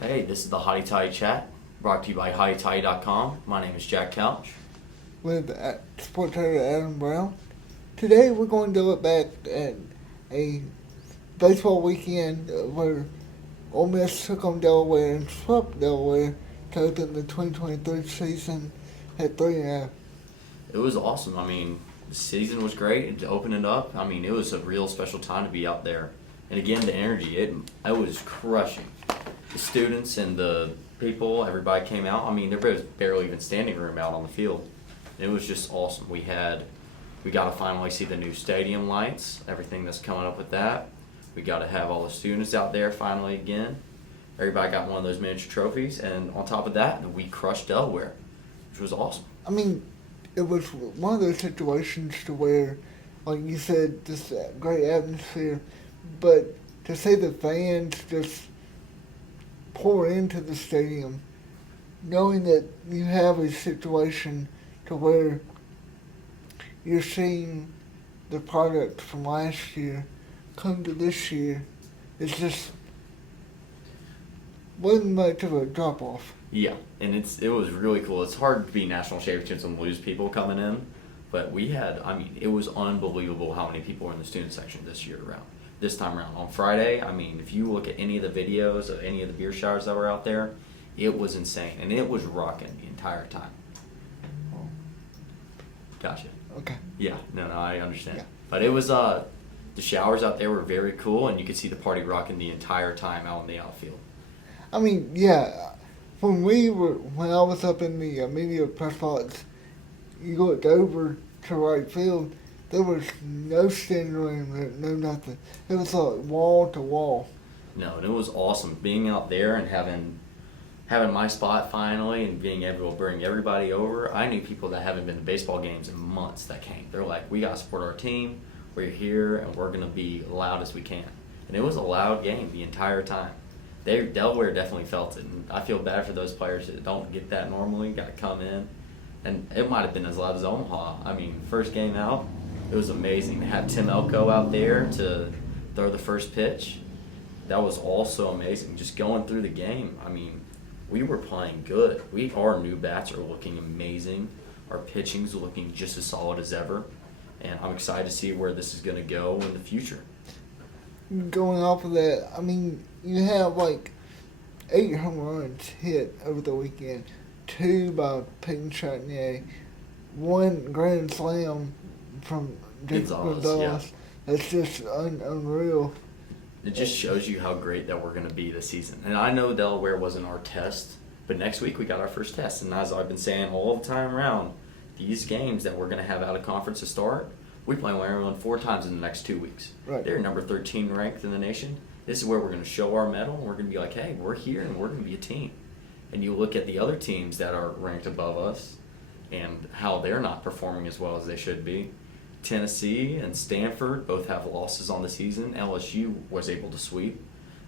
Hey, this is the Hotty Chat, brought to you by HottyToddy.com. My name is Jack Couch. With sports editor Adam Brown. Today we're going to look back at a baseball weekend where Ole Miss took on Delaware and swept Delaware to open the 2023 season at 3-0. It was awesome. The season was great. It opened it up. It was a real special time to be out there. And again, the energy, it was crushing. The students and the people, everybody came out. There was barely even standing room out on the field. It was just awesome. We got to finally see the new stadium lights, everything that's coming up with that. We got to have all the students out there finally again. Everybody got one of those miniature trophies, and on top of that, we crushed Delaware, which was awesome. It was one of those situations to where, like you said, just a great atmosphere, but to see the fans just pour into the stadium, knowing that you have a situation to where you're seeing the product from last year come to this year, it's just wasn't much of a drop off. Yeah, and it was really cool. It's hard to be national championships and lose people coming in, but it was unbelievable how many people were in the student section this time around. On Friday, if you look at any of the videos of any of the beer showers that were out there, it was insane, and it was rocking the entire time. Gotcha. Okay. Yeah, no, I understand. Yeah. But it was, the showers out there were very cool, and you could see the party rocking the entire time out in the outfield. Yeah, when I was up in the media press box, you looked over to right field, there was no standing room, no nothing. It was like wall to wall. No, and it was awesome being out there and having my spot finally and being able to bring everybody over. I knew people that haven't been to baseball games in months that came. They're like, we got to support our team. We're here, and we're going to be loud as we can. And it was a loud game the entire time. Delaware definitely felt it, and I feel bad for those players that don't get that normally, got to come in. And it might have been as loud as Omaha. First game out, it was amazing. They had Tim Elko out there to throw the first pitch. That was also amazing. Just going through the game, we were playing good. Our new bats are looking amazing. Our pitching's looking just as solid as ever. And I'm excited to see where this is going to go in the future. Going off of that, you have like 8 home runs hit over the weekend, 2 by Peyton Chatnier, 1 grand slam from Jacob Gonzalez. Yeah. That's just unreal. It just shows you how great that we're going to be this season. And I know Delaware wasn't our test, but next week we got our first test. And as I've been saying all the time around, these games that we're going to have out of conference to start, we play Maryland 4 times in the next 2 weeks. Right. They're number 13 ranked in the nation. This is where we're going to show our mettle. We're going to be like, hey, we're here and we're going to be a team. And you look at the other teams that are ranked above us and how they're not performing as well as they should be. Tennessee and Stanford both have losses on the season. LSU was able to sweep.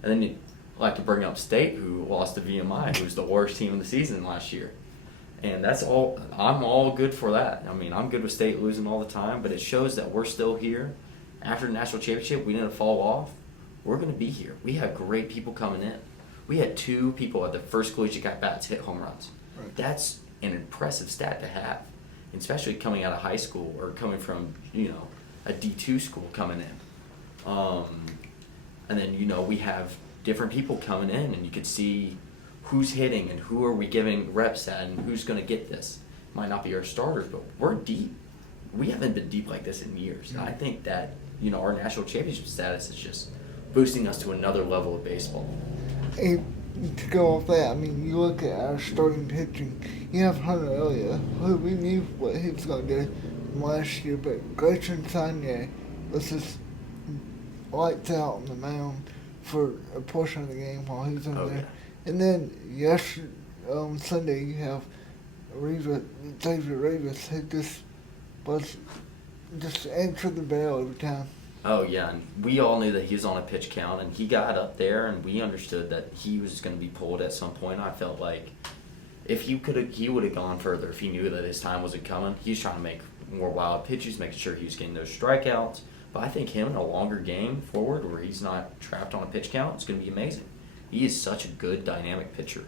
And then you like to bring up State, who lost to VMI, who's the worst team in the season last year. And that's all. I'm all good for that. I'm good with State losing all the time, but it shows that we're still here. After the national championship, we didn't fall off. We're going to be here. We have great people coming in. We had 2 people at the first collegiate at bats hit home runs. Right. That's an impressive stat to have, especially coming out of high school or coming from a D2 school coming in. And then we have different people coming in, and you could see who's hitting and who are we giving reps at and who's going to get this. Might not be our starters, but we're deep. We haven't been deep like this in years. And I think that our national championship status is just boosting us to another level of baseball. And to go off that, you look at our starting pitching. You have Hunter Elliott, who we knew what he was going to do from last year, but Grayson Sagne was just lights out on the mound for a portion of the game while he was in there. Yeah. And then on Sunday, you have Xavier Rivas, who just answered the bell every time. Oh, yeah, and we all knew that he was on a pitch count, and he got up there, and we understood that he was going to be pulled at some point. I felt like if he would have gone further if he knew that his time wasn't coming. He's trying to make more wild pitches, making sure he was getting those strikeouts. But I think him in a longer game forward where he's not trapped on a pitch count is going to be amazing. He is such a good dynamic pitcher.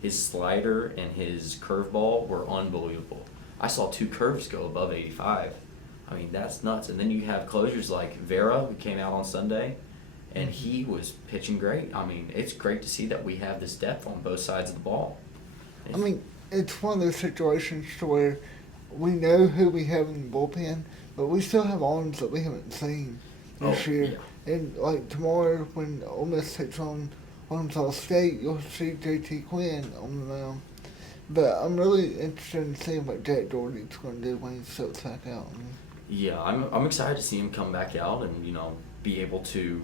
His slider and his curveball were unbelievable. I saw 2 curves go above 85. I mean, that's nuts. And then you have closers like Vera, who came out on Sunday, and he was pitching great. I mean, it's great to see that we have this depth on both sides of the ball. I mean, it's one of those situations to where we know who we have in the bullpen, but we still have arms that we haven't seen this year. Yeah. And like tomorrow, when Ole Miss takes on Arkansas State, you'll see JT Quinn on the mound. But I'm really interested in seeing what Jack Doherty's going to do when he steps back out. Yeah, I'm excited to see him come back out and, be able to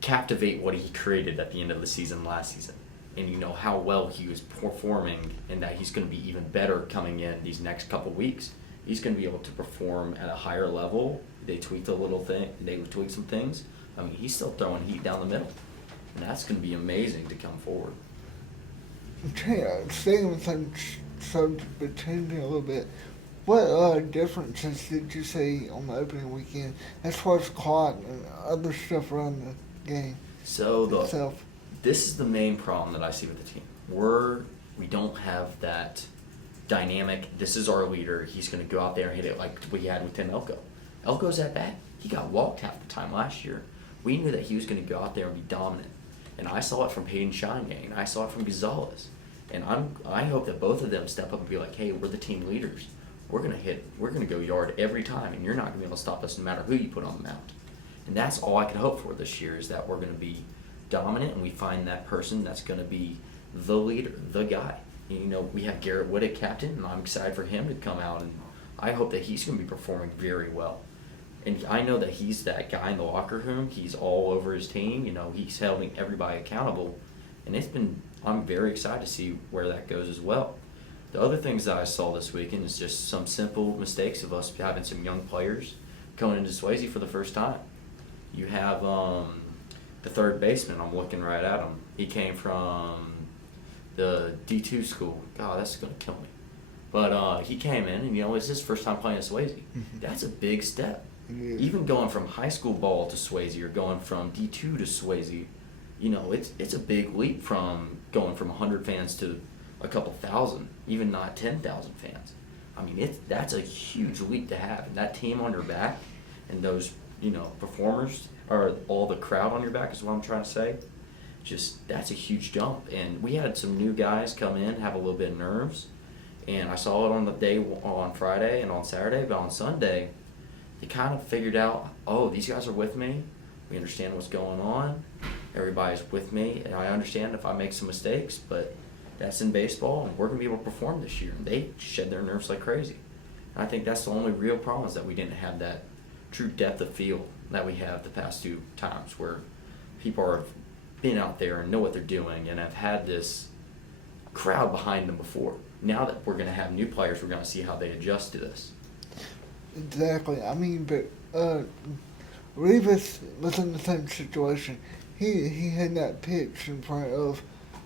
captivate what he created at the end of the season last season. And how well he was performing, and that he's going to be even better coming in these next couple weeks. He's going to be able to perform at a higher level. They tweaked some things. I mean, he's still throwing heat down the middle, and that's going to be amazing to come forward. Staying with some subject, but changing a little bit. What differences did you see on the opening weekend as far as clock and other stuff around the game itself? This is the main problem that I see with the team. We don't have that dynamic, this is our leader, he's going to go out there and hit it like we had with Tim Elko. Elko's that bad. He got walked half the time last year. We knew that he was going to go out there and be dominant. And I saw it from Peyton Shine, and I saw it from Gonzalez. And I hope that both of them step up and be like, hey, we're the team leaders. We're going to go yard every time, and you're not going to be able to stop us no matter who you put on the mound. And that's all I can hope for this year, is that we're going to be dominant, and we find that person that's going to be the leader, the guy. We have Garrett Wood at captain, and I'm excited for him to come out, and I hope that he's going to be performing very well. And I know that he's that guy in the locker room. He's all over his team. He's holding everybody accountable, and I'm very excited to see where that goes as well. The other things that I saw this weekend is just some simple mistakes of us having some young players coming into Swayze for the first time. You have the third baseman. I'm looking right at him. He came from the D2 school. God, that's going to kill me. But he came in, and it's his first time playing at Swayze. Mm-hmm. That's a big step. Yeah. Even going from high school ball to Swayze, or going from D2 to Swayze, it's a big leap from going from 100 fans to a couple thousand, even not 10,000 fans. I mean, that's a huge leap to have. And that team on your back, and those, performers, or all the crowd on your back is what I'm trying to say. That's a huge jump. And we had some new guys come in, have a little bit of nerves. And I saw it on the day on Friday and on Saturday, but on Sunday, they kind of figured out, these guys are with me. We understand what's going on. Everybody's with me, and I understand if I make some mistakes, but that's in baseball, and we're going to be able to perform this year. And they shed their nerves like crazy. And I think that's the only real problem, is that we didn't have that true depth of field that we have the past 2 times, where people are been out there and know what they're doing and have had this crowd behind them before. Now that we're going to have new players, we're going to see how they adjust to this. Exactly. I mean, but Rivas was in the same situation. He had not pitched in front of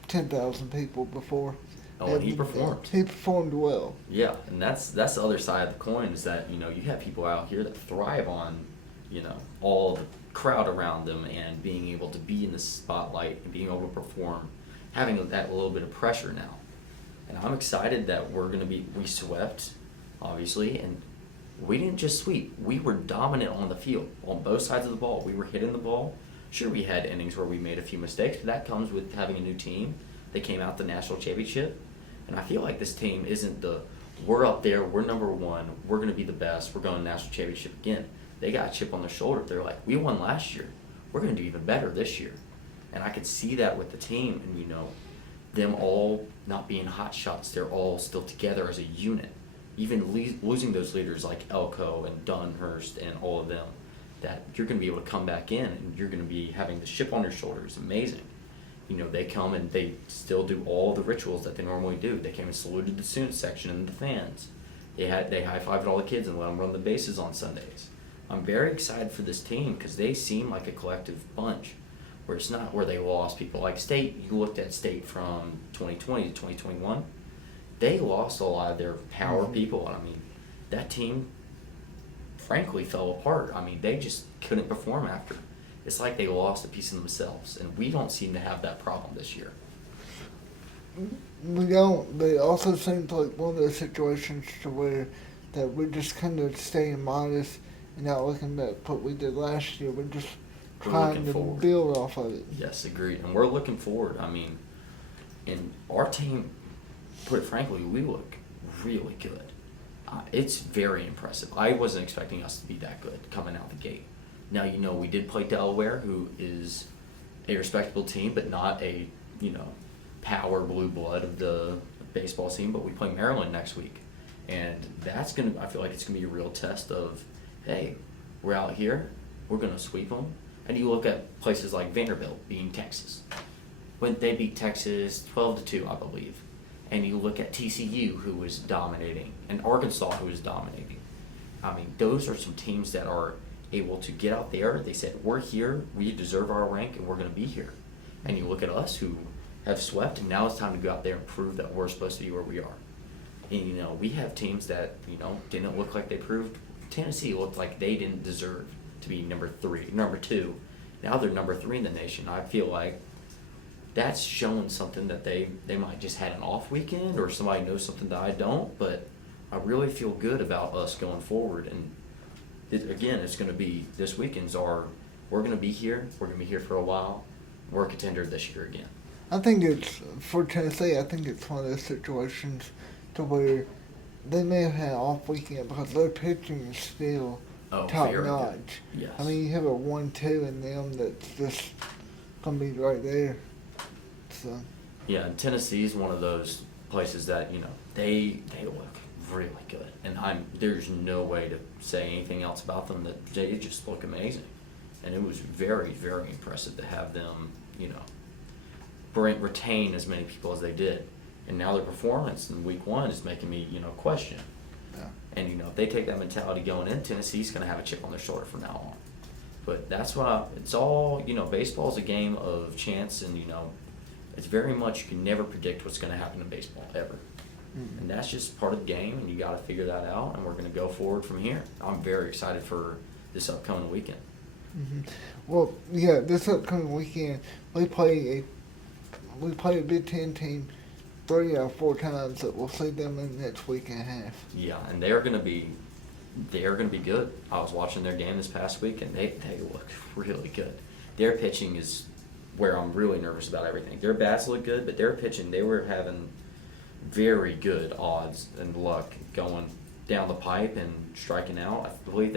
10,000 people before. Oh, and he performed. He performed well. Yeah, and that's the other side of the coin, is that you have people out here that thrive on all the crowd around them, and being able to be in the spotlight and being able to perform, having that little bit of pressure now. And I'm excited that we swept, obviously, and we didn't just sweep. We were dominant on the field, on both sides of the ball. We were hitting the ball. Sure, we had innings where we made a few mistakes, but that comes with having a new team. They came out the national championship, and I feel like this team isn't we're up there, we're number one, we're going to be the best, we're going to national championship again. They got a chip on their shoulder. They're like, we won last year. We're going to do even better this year. And I could see that with the team, and them all not being hot shots. They're all still together as a unit. Even losing those leaders like Elko and Dunhurst and all of them, that you're going to be able to come back in, and you're going to be having the chip on your shoulder is amazing. They come and they still do all the rituals that they normally do. They came and saluted the student section and the fans. They high-fived all the kids and let them run the bases on Sundays. I'm very excited for this team, because they seem like a collective bunch, where it's not where they lost people. Like State, you looked at State from 2020 to 2021, they lost a lot of their power people. And I mean, that team frankly fell apart. I mean, they just couldn't perform after. it's like they lost a piece of themselves, and we don't seem to have that problem this year. We don't, but it also seems like one of those situations to where that we're just kind of staying modest and not looking at what we did last year. We're just We're trying looking to forward. build off of it. Yes, agreed. And we're looking forward. I mean, and our team, put it frankly, we look really good. It's very impressive. I wasn't expecting us to be that good coming out the gate. Now, we did play Delaware, who is a respectable team, but not a, power blue blood of the baseball scene. But we play Maryland next week. And I feel like it's going to be a real test of, hey, we're out here, we're going to sweep them. And you look at places like Vanderbilt beating Texas. When they beat Texas 12-2, I believe. And you look at TCU, who was dominating, and Arkansas, who was dominating. I mean, those are some teams that are able to get out there. They said, we're here, we deserve our rank, and we're going to be here. And you look at us, who have swept, and now it's time to go out there and prove that we're supposed to be where we are. And, we have teams that, didn't look like they proved. Tennessee looked like they didn't deserve to be number 2. Now they're number 3 in the nation. I feel like that's showing something that they might just had an off weekend, or somebody knows something that I don't, but I really feel good about us going forward. And it's going to be, this weekend's we're going to be here, we're going to be here for a while, we're a contender this year again. I think for Tennessee, I think it's one of those situations to where they may have had an off weekend because their pitching is still top notch. Yes. I mean, you have a 1-2 in them that's just going to be right there. So. Yeah, and Tennessee's one of those places that, they look really good. And there's no way to say anything else about them, that they just look amazing. And it was very, very impressive to have them, retain as many people as they did. And now their performance in week 1 is making me, question. Yeah. And, if they take that mentality going in, Tennessee's going to have a chip on their shoulder from now on. But that's it's all, baseball's a game of chance, and, it's very much, you can never predict what's going to happen in baseball, ever. Mm-hmm. And that's just part of the game, and you got to figure that out, and we're going to go forward from here. I'm very excited for this upcoming weekend. Mm-hmm. Well, yeah, this upcoming weekend, we play a Big Ten team 3 or 4 times that we'll see them in the next week and a half. Yeah, and they are going to be good. I was watching their game this past week, and they look really good. Their pitching is where I'm really nervous about everything. Their bats look good, but their pitching, they were having very good odds and luck going down the pipe and striking out. I believe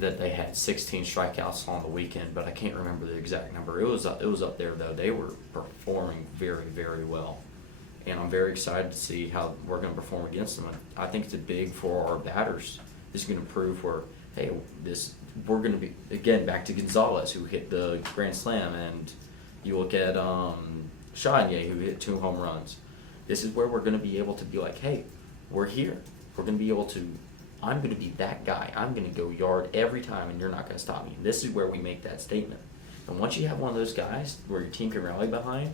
that they had 16 strikeouts on the weekend, but I can't remember the exact number. It was up there, though. They were performing very, very well. And I'm very excited to see how we're going to perform against them. I think it's big for our batters. This is going to prove we're going to be, again, back to Gonzalez, who hit the grand slam, and you look at Chagnon, who hit 2 home runs. This is where we're going to be able to be like, hey, we're here. We're going to be able to, I'm going to be that guy. I'm going to go yard every time, and you're not going to stop me. And this is where we make that statement. And once you have one of those guys where your team can rally behind,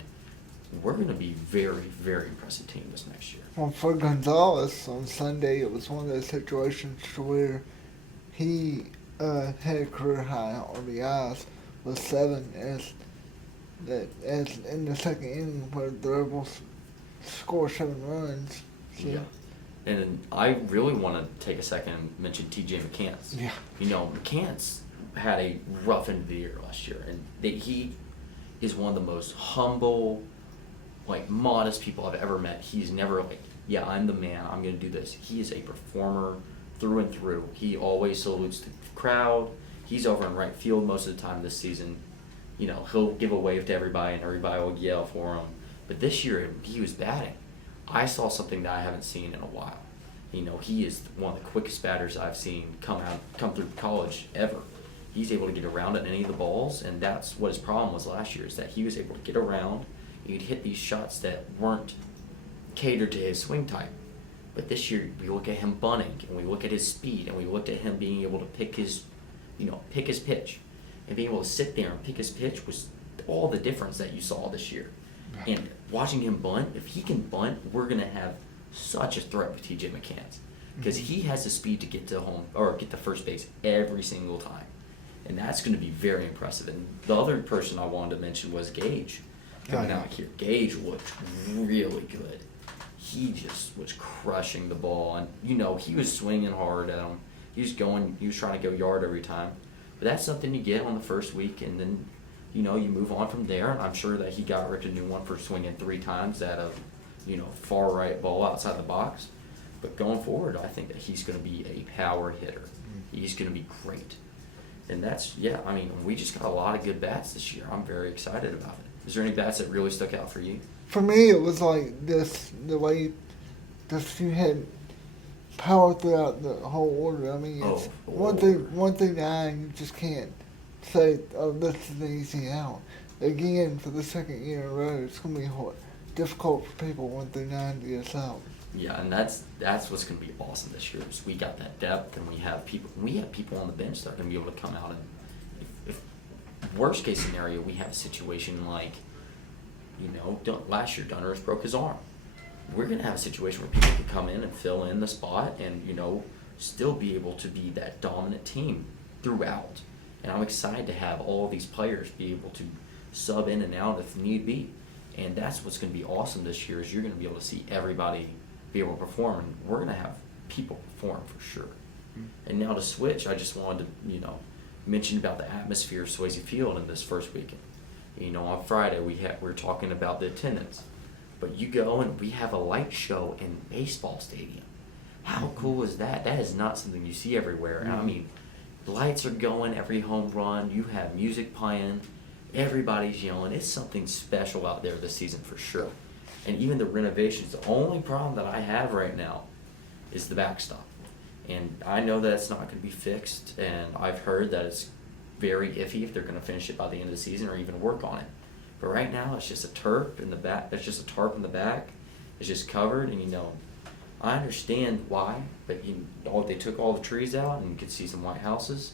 we're going to be very, very impressive team this next year. Well, for Gonzalez on Sunday, it was one of those situations to where he had a career high RBIs with 7 as in the second inning where the Rebels score 7 runs. So. Yeah. And then I really want to take a second and mention TJ McCants. Yeah. McCants had a rough end of the year last year, and he is one of the most humble, modest people I've ever met. He's never yeah, I'm the man, I'm going to do this. He is a performer through and through. He always salutes the crowd. He's over in right field most of the time this season. He'll give a wave to everybody, and everybody will yell for him. But this year, he was batting. I saw something that I haven't seen in a while. He is one of the quickest batters I've seen come through college ever. He's able to get around at any of the balls, and that's what his problem was last year, is that he was able to get around. He'd hit these shots that weren't catered to his swing type. But this year, we look at him bunting, and we look at his speed, and we looked at him being able to pick his pitch. And being able to sit there and pick his pitch was all the difference that you saw this year. And watching him bunt, if he can bunt, we're going to have such a threat with TJ McCants. Because he has the speed to get to home, or get to first base every single time. And that's going to be very impressive. And the other person I wanted to mention was Gage coming out here. Gage looked really good. He just was crushing the ball. And, he was swinging hard at him. He was trying to go yard every time. But that's something you get on the first week, and then, you move on from there. And I'm sure that he got Rick a new one for swinging 3 times at a, far right ball outside the box. But going forward, I think that he's going to be a power hitter. He's going to be great. And we just got a lot of good bats this year. I'm very excited about it. Is there any bats that really stuck out for you? For me, it was like the way you had power throughout the whole order. I mean, it's one through 9, you just can't say, oh, this is an easy out. Again, for the second year in a row, it's going to be difficult for people 1 through 9 to get us out. Yeah, and that's what's going to be awesome this year. Is we got that depth, and we have people on the bench that are going to be able to come out and, if worst case scenario, we have a situation like, last year Dunners broke his arm. We're going to have a situation where people can come in and fill in the spot and, still be able to be that dominant team throughout. And I'm excited to have all these players be able to sub in and out if need be. And that's what's going to be awesome this year, is you're going to be able to see everybody be able to perform. And we're going to have people perform for sure. Mm-hmm. And now to switch, I just wanted to, mention about the atmosphere of Swayze Field in this first weekend. On Friday we were talking about the attendance. But you go and we have a light show in baseball stadium. How cool is that? That is not something you see everywhere. And I mean, lights are going every home run. You have music playing. Everybody's yelling. It's something special out there this season for sure. And even the renovations, the only problem that I have right now is the backstop. And I know that it's not going to be fixed, and I've heard that it's very iffy if they're going to finish it by the end of the season or even work on it. But right now, it's just a tarp in the back. It's just a tarp in the back. It's just covered, and I understand why. But they took all the trees out, and you could see some white houses.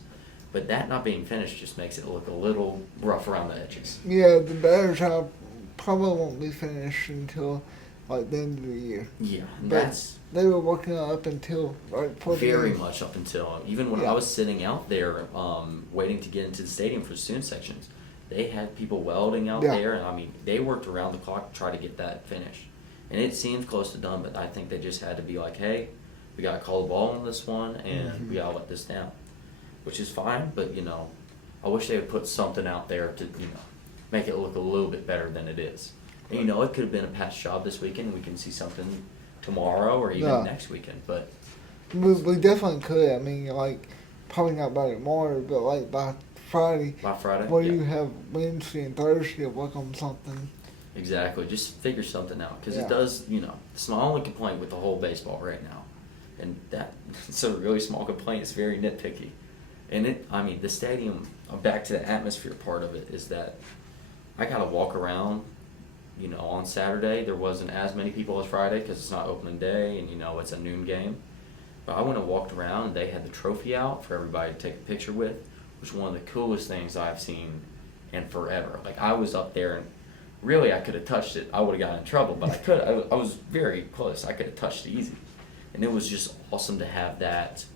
But that not being finished just makes it look a little rough around the edges. Yeah, the batter's house probably won't be finished until like the end of the year. Yeah, and but they were working on it up until right before very much up until even when I was sitting out there waiting to get into the stadium for the student sections. They had people welding out there, and they worked around the clock to try to get that finished. And it seemed close to done, but I think they just had to be like, hey, we got to call the ball on this one, and we got to let this down. Which is fine, but, I wish they would put something out there to, make it look a little bit better than it is. And, it could have been a past job this weekend, and we can see something tomorrow or even next weekend, but... We definitely could. Probably not by tomorrow, but, by Friday. By Friday, where you have Wednesday and Thursday to work on something. Exactly. Just figure something out. Because it does, it's my only complaint with the whole baseball right now. And it's a really small complaint. It's very nitpicky. And the stadium, back to the atmosphere part of it, is that I got to walk around, on Saturday. There wasn't as many people as Friday because it's not opening day and, it's a noon game. But I went and walked around, and they had the trophy out for everybody to take a picture with, which was one of the coolest things I've seen in forever. I was up there, and really I could have touched it. I would have gotten in trouble, but I could. I was very close. I could have touched it easy. And it was just awesome to have that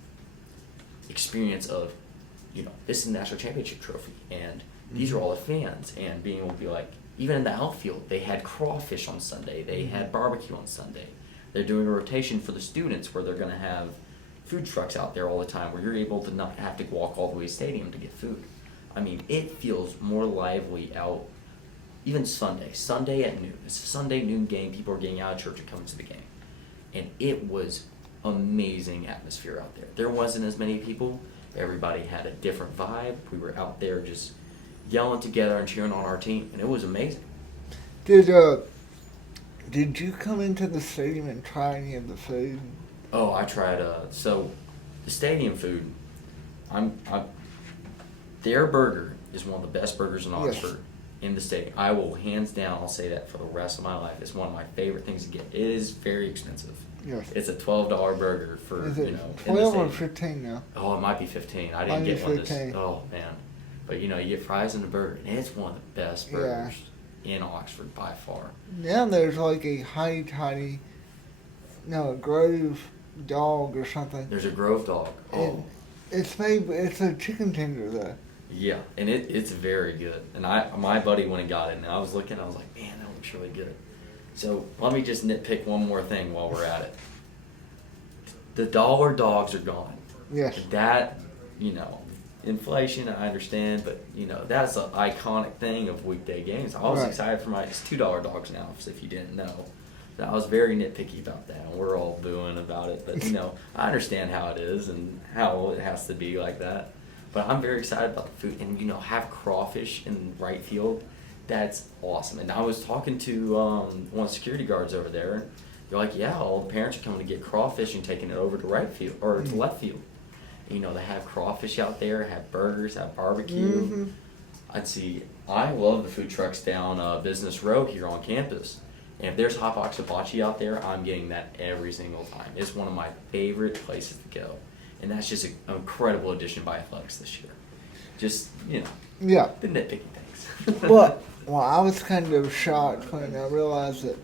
experience of, this is the national championship trophy, and these are all the fans, and being able to be like, even in the outfield, they had crawfish on Sunday, they had barbecue on Sunday. They're doing a rotation for the students where they're going to have food trucks out there all the time, where you're able to not have to walk all the way to the stadium to get food. It feels more lively out, even Sunday at noon. It's a Sunday noon game, people are getting out of church and coming to the game. And it was amazing atmosphere out there. There wasn't as many people. Everybody had a different vibe. We were out there just yelling together and cheering on our team, and it was amazing. Did you come into the stadium and try any of the food? Oh, I tried. So the stadium food, their burger is one of the best burgers in Oxford in the stadium. I will hands down, I'll say that for the rest of my life. It's one of my favorite things to get. It is very expensive. Yes. It's a $12 burger for, is it in the 12 stadium. or 15 now? Oh, it might be 15. I didn't get one this. Oh man, but you get fries and a burger, and it's one of the best burgers in Oxford by far. Now there's a Grove dog or something. There's a Grove dog. Oh. It's a chicken tender though. Yeah, and it's very good. And my buddy went and got it, and I was looking, I was like, man, that looks really good. So let me just nitpick one more thing while we're at it. The dollar dogs are gone. Yes. That, inflation, I understand, but, that's an iconic thing of weekday games. I was Right. excited for it's $2 dogs now, if you didn't know. I was very nitpicky about that, and we're all booing about it. But, I understand how it is and how it has to be like that. But I'm very excited about the food. And, have crawfish in right field, that's awesome. And I was talking to one of the security guards over there, and they're like, yeah, all the parents are coming to get crawfish and taking it over to right field, or to left field. And, they have crawfish out there, have burgers, have barbecue. Mm-hmm. I love the food trucks down Business Row here on campus. And if there's hot box hibachi out there, I'm getting that every single time. It's one of my favorite places to go. And that's just an incredible addition by athletics this year. Just, Yeah. the nitpicky things. Well, I was kind of shocked when I realized that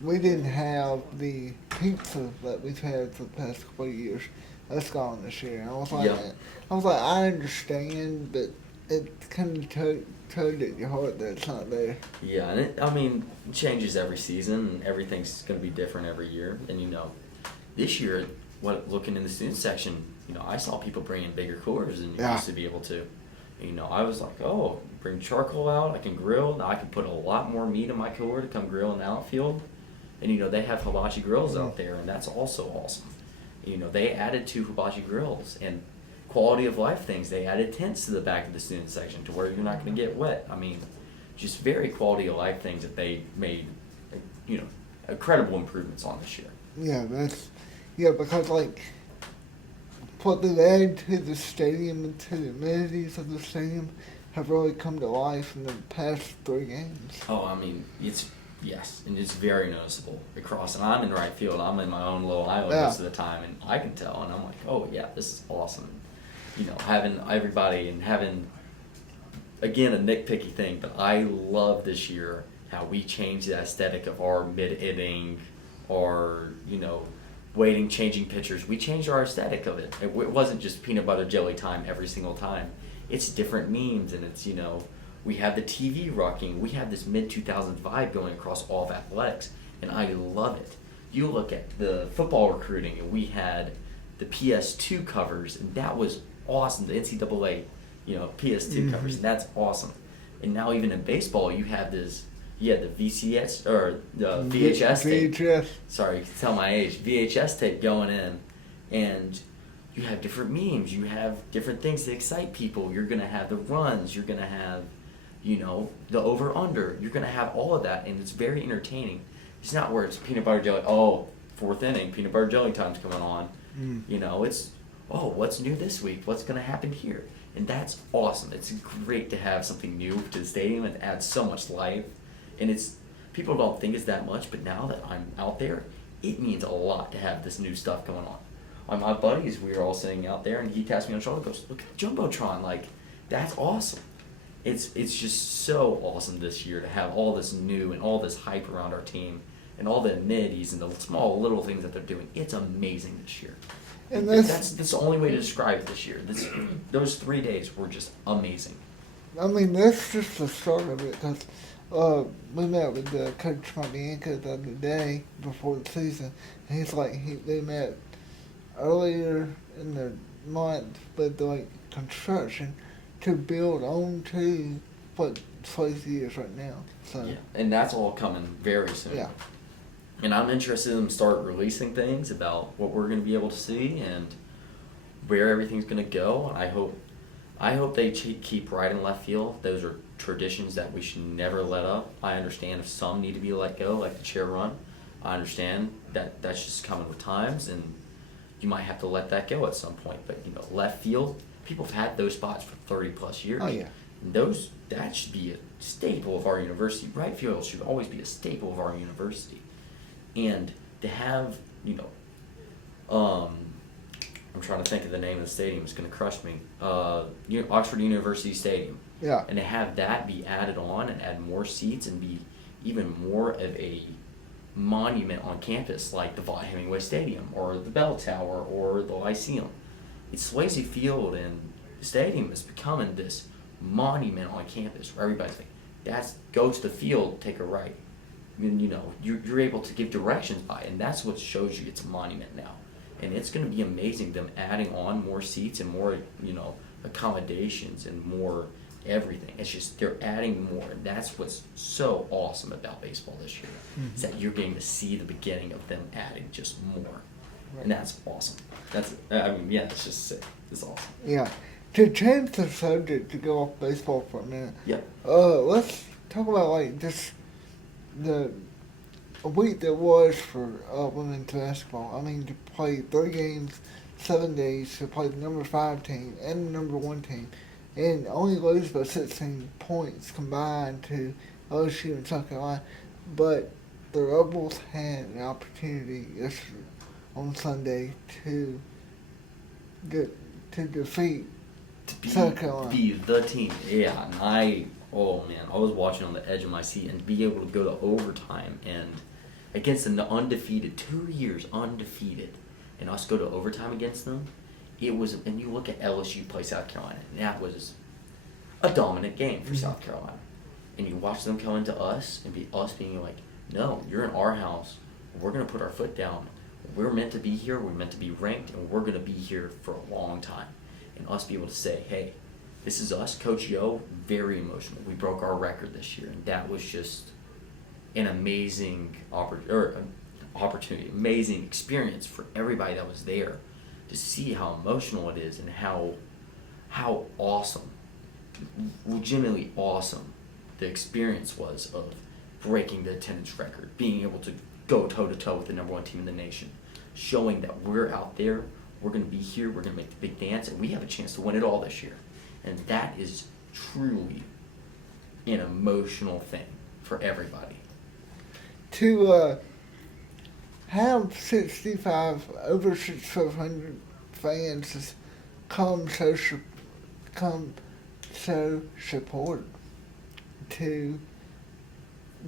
we didn't have the pizza that we've had for the past couple of years. That's gone this year. I was like, I understand, but it kind of tugged at your heart that it's not there. Yeah, and it changes every season, and everything's going to be different every year. And, this year, looking in the student section, I saw people bringing bigger coolers than you used to be able to. And, I was like, oh, bring charcoal out, I can grill. Now I can put a lot more meat in my cooler to come grill in the outfield. And, they have hibachi grills out there, and that's also awesome. They added 2 hibachi grills, and quality of life things. They added tents to the back of the student section to where you're not going to get wet. Just very quality of life things that they made, incredible improvements on this year. Because what they've added to the stadium and to the amenities of the stadium have really come to life in the past 3 games. Oh, yes, and it's very noticeable across. And I'm in right field. I'm in my own little island most of the time, and I can tell. And I'm like, oh yeah, this is awesome. Having everybody and having, again, a nitpicky thing, but I love this year how we changed the aesthetic of our mid-inning, or waiting, changing pitchers. We changed our aesthetic of it. It wasn't just peanut butter jelly time every single time. It's different memes, and it's we have the TV rocking. We have this mid-2000s vibe going across all of athletics, and I love it. You look at the football recruiting, and we had the PS2 covers, and that was awesome. The NCAA, PS2 covers, and that's awesome. And now even in baseball, you have the VCS or the VHS tape. VHS. Sorry, you can tell my age. VHS tape going in, and you have different memes. You have different things that excite people. You're gonna have the runs. You're gonna have, the over/under. You're gonna have all of that, and it's very entertaining. It's not where it's peanut butter jelly. Oh, 4th inning, peanut butter jelly time's coming on. It's what's new this week? What's gonna happen here? And that's awesome. It's great to have something new to the stadium and adds so much life. And people don't think it's that much, but now that I'm out there, it means a lot to have this new stuff going on. My buddies, we were all sitting out there, and he taps me on the shoulder and goes, look at the Jumbotron, that's awesome. It's just so awesome this year to have all this new and all this hype around our team and all the amenities and the small little things that they're doing. It's amazing this year. And that's the only way to describe it this year. Those 3 days were just amazing. That's just the start of it, because we met with Coach Bianca the other day before the season, and he's like, they met earlier in the month with construction to build on to what Swayze is right now. So yeah, and that's all coming very soon. Yeah. And I'm interested in them start releasing things about what we're going to be able to see and where everything's going to go. And I hope they keep right and left field. Those are traditions that we should never let up. I understand if some need to be let go, like the chair run. I understand that that's just coming with times, and you might have to let that go at some point. But left field, people have had those spots for 30 plus years. Oh yeah. And that should be a staple of our university. Right field should always be a staple of our university. And to have, I'm trying to think of the name of the stadium. It's going to crush me. Oxford University Stadium. Yeah. And to have that be added on and add more seats and be even more of a monument on campus, like the Vaught Hemingway Stadium or the Bell Tower or the Lyceum. Swayze Field and the stadium is becoming this monument on campus where everybody's like, goes to the field, take a right. I mean, you're able to give directions by it, and that's what shows you it's a monument now. And it's going to be amazing them adding on more seats and more, accommodations and more everything. It's just they're adding more, and that's what's so awesome about baseball this year. Mm-hmm. Is that you're getting to see the beginning of them adding just more, Right. and that's awesome. It's just sick. It's awesome. Yeah. To change the subject, to go off baseball for a minute. Yeah. Let's talk about just the week that was for women's basketball. I mean, to play 3 games, 7 days, to play the number 5 team and the number 1 team, and only lose by 16 points combined to LSU and South Carolina. But the Rebels had an opportunity yesterday on Sunday to defeat South Carolina. Be the team. Yeah, and I was watching on the edge of my seat, and be able to go to overtime and against an undefeated, 2 years undefeated, and us go to overtime against them. It was, and you look at LSU play South Carolina, and that was a dominant game for South Carolina. And you watch them come into us and us being like, no, you're in our house. We're going to put our foot down. We're meant to be here. We're meant to be ranked, and we're going to be here for a long time. And us be able to say, hey, this is us. Coach Yo, very emotional. We broke our record this year, and that was just an amazing opportunity, amazing experience for everybody that was there to see how emotional it is and how awesome, legitimately awesome the experience was of breaking the attendance record, being able to go toe-to-toe with the number 1 team in the nation, showing that we're out there, we're going to be here, we're going to make the big dance, and we have a chance to win it all this year. And that is truly an emotional thing for everybody. To have over 6,500 fans has come so supportive to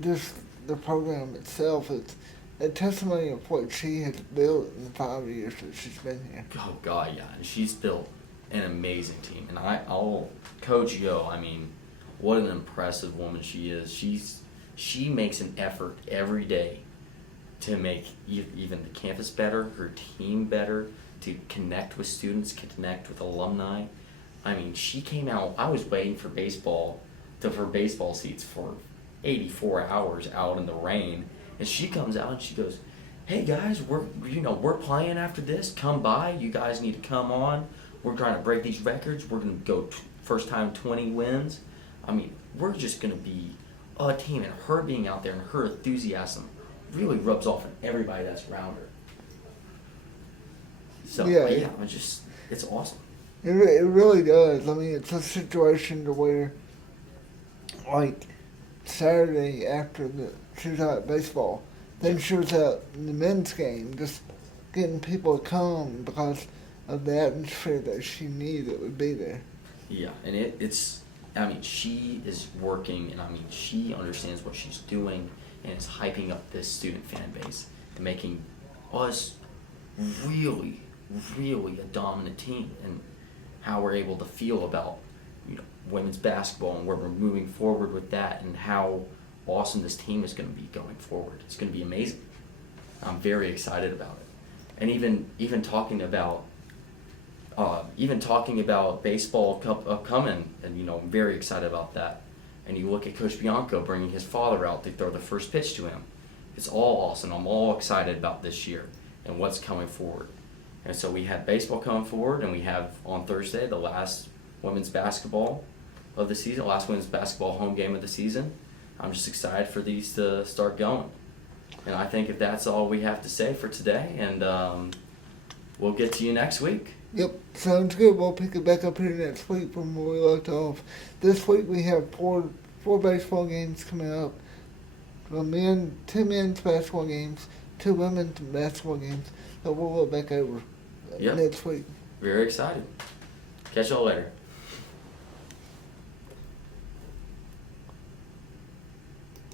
the program itself. It's a testimony of what she has built in the 5 years that she's been here. Oh God, yeah, and she's built an amazing team. And I'll Coach Yo, I mean, what an impressive woman she is. She makes an effort every day to make even the campus better, her team better, to connect with students, connect with alumni. I mean, she came out. I was waiting for baseball seats for 84 hours out in the rain, and she comes out and she goes, "Hey guys, we're playing after this. Come by. You guys need to come on. We're trying to break these records. We're gonna go first time 20 wins. I mean, we're just gonna be a team." And her being out there and her enthusiasm really rubs off on everybody that's around her. So yeah, it's awesome. It really does. I mean, it's a situation to where, like, Saturday after she was out at baseball, then she was out in the men's game, just getting people to come because of the atmosphere that she knew that would be there. Yeah, and she is working, and she understands what she's doing, and it's hyping up this student fan base and making us really, really a dominant team, and how we're able to feel about women's basketball and where we're moving forward with that, and how awesome this team is going to be going forward. It's going to be amazing. I'm very excited about it, and even talking about baseball upcoming, and I'm very excited about that. And you look at Coach Bianco bringing his father out to throw the first pitch to him. It's all awesome. I'm all excited about this year and what's coming forward. And so we have baseball coming forward, and we have on Thursday the last women's basketball of the season, last women's basketball home game of the season. I'm just excited for these to start going. And I think if that's all we have to say for today, and we'll get to you next week. Yep, sounds good. We'll pick it back up here next week from where we left off. This week we have four baseball games coming up. 2 men's basketball games, 2 women's basketball games that we'll look back over next week. Very excited. Catch y'all later.